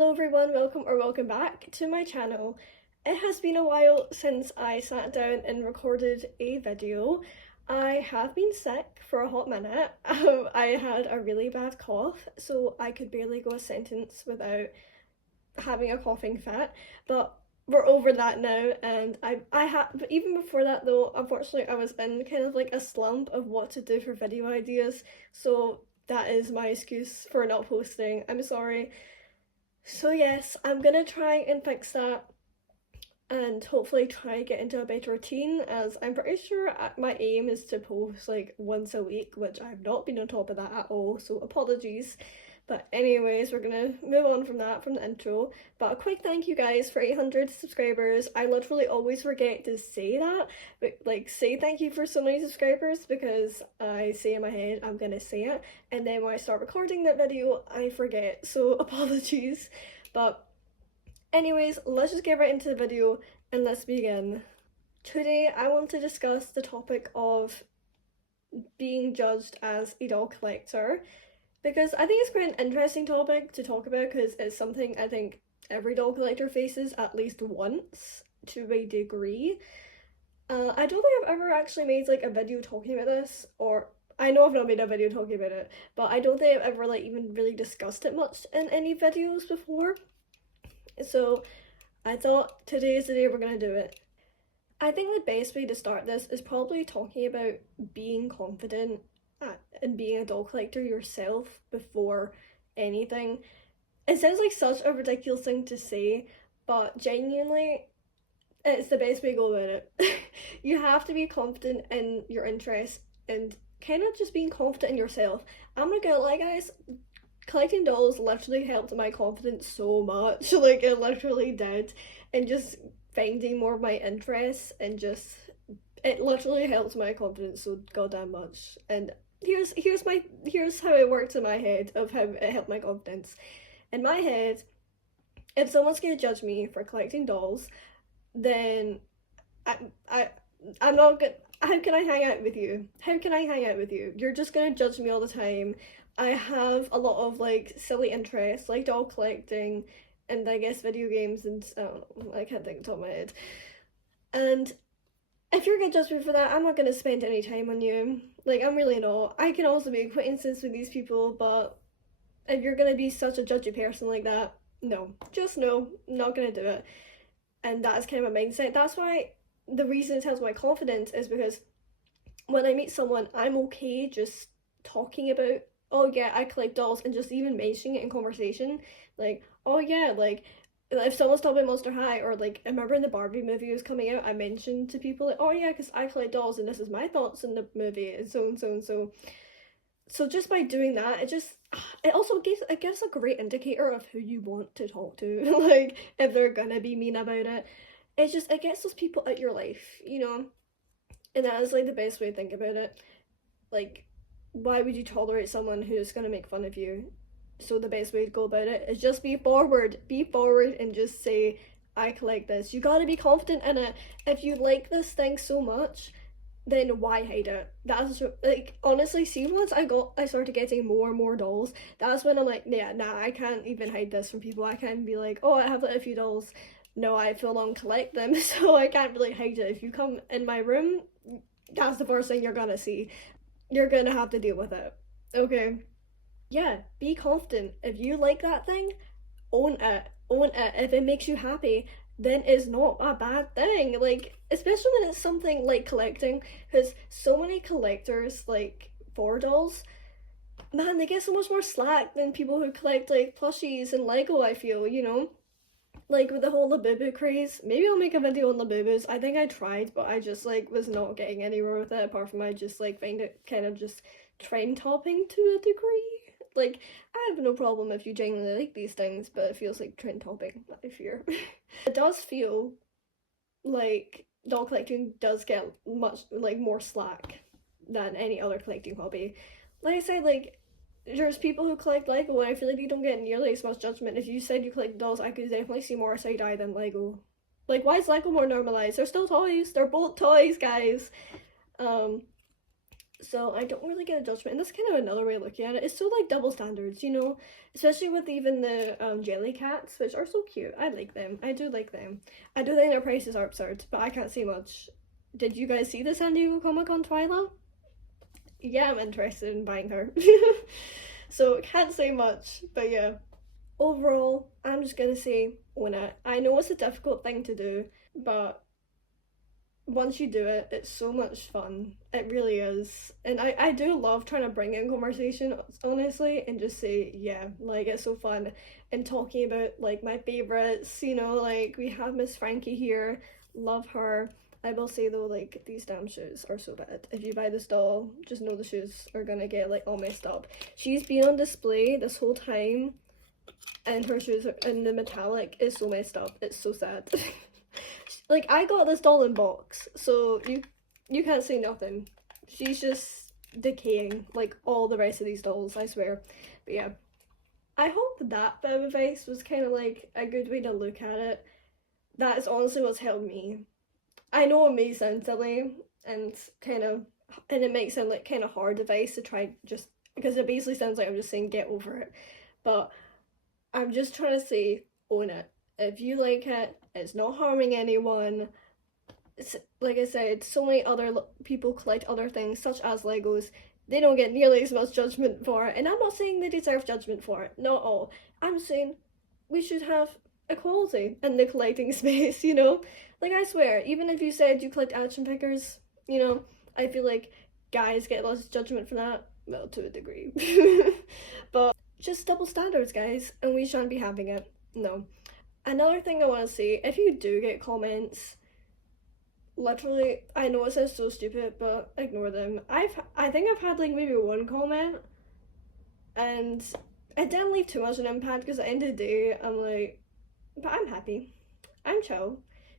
Hello everyone, welcome back to my channel. It has been a while since I sat down and recorded a video. I have been sick for a hot minute. I had a really bad cough, so I could barely go a sentence without having a coughing fit, but we're over that now. And I had, but even before that though, unfortunately I was in kind of like a slump of what to do for video ideas, so that is my excuse for not posting. I'm sorry. So yes, I'm gonna try and fix that and hopefully try get into a better routine, as I'm pretty sure my aim is to post like once a week, which I've not been on top of that at all, so apologies. But anyways, we're gonna move on from that, from the intro. But a quick thank you guys for 800 subscribers. I literally always forget to say that, but like say thank you for so many subscribers, because I say in my head I'm gonna say it, and then when I start recording that video I forget, so apologies. But anyways, let's just get right into the video and let's begin. Today I want to discuss the topic of being judged as a doll collector, because I think it's quite an interesting topic to talk about, because it's something I think every doll collector faces at least once to a degree. I don't think I've ever actually made like a video talking about this, or I know I've not made a video talking about it, but I don't think I've ever like even really discussed it much in any videos before. So I thought today is the day we're gonna do it. I think the best way to start this is probably talking about being confident and being a doll collector yourself before anything. It sounds like such a ridiculous thing to say, but genuinely, it's the best way to go about it. You have to be confident in your interests and kind of just being confident in yourself. I'm not gonna lie, guys, collecting dolls literally helped my confidence so much. Like, it literally did. And just finding more of my interests and just, it literally helped my confidence so goddamn much. And here's how it worked in my head of how it helped my confidence. In my head, if someone's gonna judge me for collecting dolls, then I'm not good. How can I hang out with you? How can I hang out with you? You're just gonna judge me all the time. I have a lot of like silly interests like doll collecting and I guess video games, and I can't think of the top of my head. And if you're gonna judge me for that, I'm not gonna spend any time on you. Like, I'm really not. I can also make acquaintances with these people, but if you're gonna be such a judgy person like that, no. Just no. Not gonna do it. And that's kind of my mindset. That's why the reason it helps my confidence is because when I meet someone, I'm okay just talking about, oh yeah, I collect dolls, and just even mentioning it in conversation. Like, oh yeah, like, if someone's talking about Monster High, or like, I remember in the Barbie movie was coming out, I mentioned to people like, oh yeah, because I collect dolls and this is my thoughts in the movie, and so and so and so. So just by doing that, it also gives, I guess, a great indicator of who you want to talk to. Like, if they're gonna be mean about it, it gets those people out your life, you know? And that is like the best way to think about it. Like, why would you tolerate someone who's gonna make fun of you? So the best way to go about it is just be forward and just say, I collect this. You gotta be confident in it. If you like this thing so much, then why hide it? That's like, honestly, see, once I started getting more and more dolls, that's when I'm like, yeah, nah, I can't even hide this from people. I can't be like, oh, I have like a few dolls. No, I full on collect them, so I can't really hide it. If you come in my room, that's the first thing you're gonna see. You're gonna have to deal with it. Okay? Yeah, be confident. If you like that thing, own it. Own it. If it makes you happy, then it's not a bad thing. Like, especially when it's something like collecting, because so many collectors, like, for dolls, man, they get so much more slack than people who collect, like, plushies and Lego, I feel, you know? Like, with the whole labubu craze. Maybe I'll make a video on labubus. I think I tried, but I just, like, was not getting anywhere with it, apart from I just, like, find it kind of just trend topping to a degree. Like, I have no problem if you genuinely like these things, but it feels like trend topping, I fear. It does feel like doll collecting does get much, like, more slack than any other collecting hobby. Like I said, like, there's people who collect Lego, and I feel like you don't get nearly as much judgment. If you said you collect dolls, I could definitely see more side eye than Lego. Like, why is Lego more normalized? They're still toys. They're both toys, guys. So I don't really get a judgment, and that's kind of another way of looking at it. It's so like double standards, you know, especially with even the jelly cats, which are so cute. I like them. I do like them. I do think their prices are absurd, but I can't say much. Did you guys see the San Diego Comic Con Twyla? Yeah, I'm interested in buying her. So can't say much, but yeah. Overall, I'm just gonna say own it. I know it's a difficult thing to do, but once you do it, it's so much fun. It really is. And I do love trying to bring in conversation, honestly, and just say, yeah, like it's so fun. And talking about like my favorites, you know, like we have Miss Frankie here, love her. I will say though, like these damn shoes are so bad. If you buy this doll, just know the shoes are gonna get like all messed up. She's been on display this whole time, and her shoes are, and the metallic is so messed up. It's so sad. Like I got this doll in box, so you can't say nothing. She's just decaying like all the rest of these dolls, I swear. But yeah, I hope that bit of advice was kind of like a good way to look at it. That is honestly what's helped me. I know it may sound silly and kind of, and it makes sound like kind of hard advice to try, just because it basically sounds like I'm just saying get over it. But I'm just trying to say own it. If you like it, it's not harming anyone. It's, like I said, so many other people collect other things, such as Legos. They don't get nearly as much judgment for it. And I'm not saying they deserve judgment for it, not all. I'm saying we should have equality in the collecting space, you know? Like, I swear, even if you said you collect action figures, you know, I feel like guys get less judgment for that. Well, to a degree. But just double standards, guys, and we shouldn't be having it. No. Another thing I want to say, if you do get comments, literally, I know it sounds so stupid, but ignore them. I think I've had like maybe one comment, and it didn't leave too much an impact because at the end of the day, I'm like, but I'm happy. I'm chill.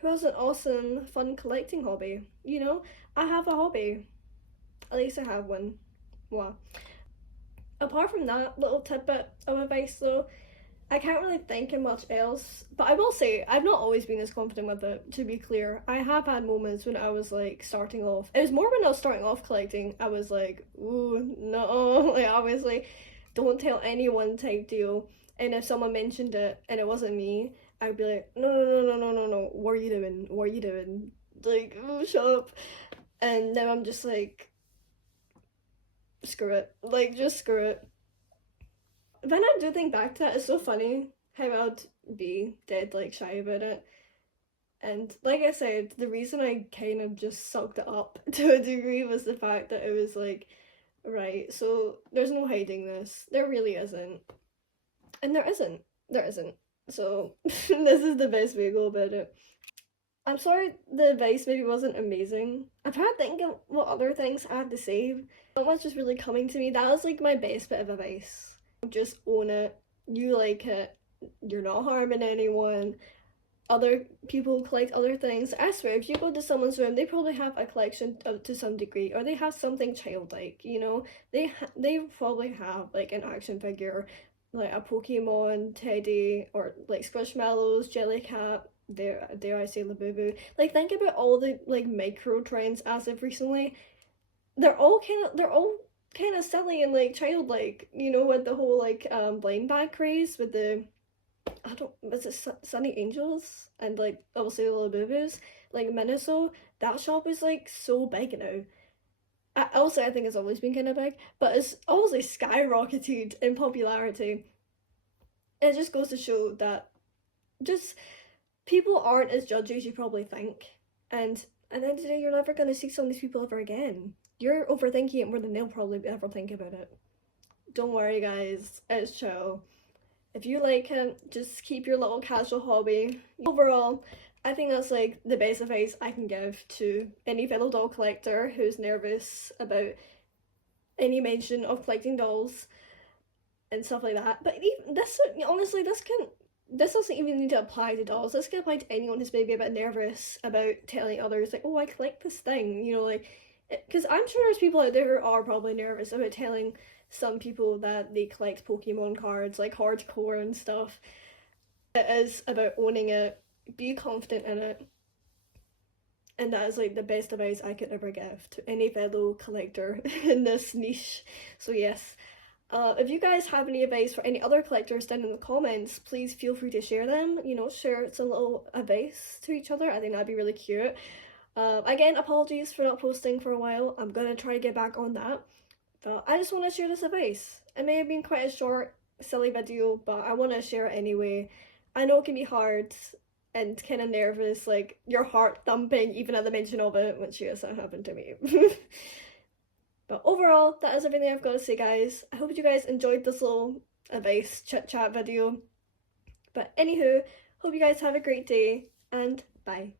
Who has an awesome, fun collecting hobby? You know, I have a hobby. At least I have one. Wow. Apart from that little tidbit of advice, though, I can't really think of much else, but I will say I've not always been as confident with it, to be clear. I have had moments when I was like starting off. It was more when I was starting off collecting, I was like, ooh, no, like obviously don't tell anyone type deal. And if someone mentioned it and it wasn't me, I'd be like, no, no, no, no, no, no, no, what are you doing? What are you doing? Like, ooh, shut up. And now I'm just like, screw it. Like, just screw it. When I do think back to it, it's so funny how I'd be dead like shy about it. And like I said, the reason I kind of just sucked it up to a degree was the fact that it was like, right, so there's no hiding this. There really isn't. And there isn't. There isn't. So this is the best way to go about it. I'm sorry the advice maybe wasn't amazing. I'm trying to think of what other things I had to say. Not much is really coming to me. That was like my best bit of advice. Just own it. You like it. You're not harming anyone. Other people collect other things. I swear, if you go to someone's room, they probably have a collection to some degree, or they have something childlike. You know, they probably have like an action figure, like a Pokemon teddy, or like Squishmallows, Jellycat. Dare I say labubu? Like think about all the like micro trends as of recently. They're all kind of silly and like childlike. You know, with the whole like blind bag craze with the I don't was it Sunny Angels and like obviously the Labubus, like miniso. That shop is like so big now. Also, I think it's always been kind of big, but it's obviously skyrocketed in popularity. It just goes to show that just people aren't as judgy as you probably think, and at the end of the day, you're never gonna see some of these people ever again. You're overthinking it more than they'll probably ever think about it. Don't worry, guys. It's chill. If you like it, just keep your little casual hobby. Overall, I think that's like the best advice I can give to any fellow doll collector who's nervous about any mention of collecting dolls and stuff like that. But even this, honestly, this doesn't even need to apply to dolls. This can apply to anyone who's maybe a bit nervous about telling others, like, oh, I collect this thing, you know, like, because I'm sure there's people out there who are probably nervous about telling some people that they collect Pokemon cards, like hardcore and stuff. It is about owning it, be confident in it, and that is like the best advice I could ever give to any fellow collector in this niche. So yes, if you guys have any advice for any other collectors down in the comments, please feel free to share them. You know, share some little advice to each other. I think that'd be really cute. Again, apologies for not posting for a while. I'm gonna try to get back on that. But I just want to share this advice. It may have been quite a short, silly video, but I want to share it anyway. I know it can be hard and kind of nervous, like your heart thumping even at the mention of it, which yes, that happened to me. But overall, that is everything I've got to say, guys. I hope you guys enjoyed this little advice chit chat video. But anywho, hope you guys have a great day, and bye.